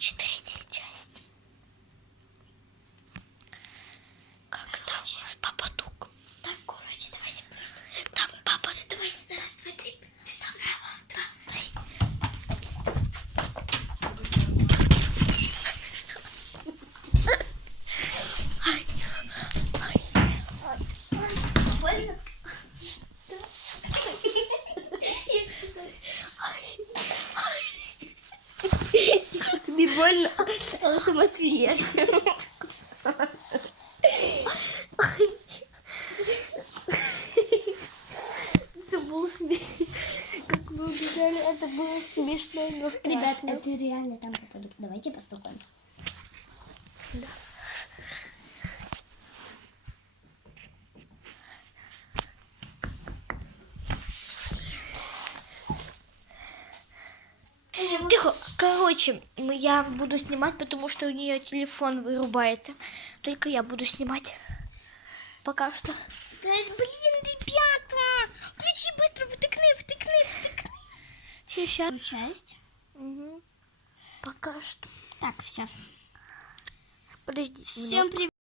Короче, третья часть. Когда у нас папа тук. Так, короче, давайте просто... Там папа... Давай, раз, два, три. Бежим. Раз, два, три. Ай, ай, Больно? Тихо, тобі больно, але сама смієшся. Это был смех. Как вы убежали, это было смешно, но Ребят, страшно. это реально там попадут. Давайте постукаем. Тихо. Короче, я буду снимать, потому что у нее телефон вырубается. Только я буду снимать. Пока что. Да, блин, ребята! Включи быстро, втыкни, втыкни, втыкни. Сейчас. Часть. Пока что. Так, все. Подождите. Всем привет!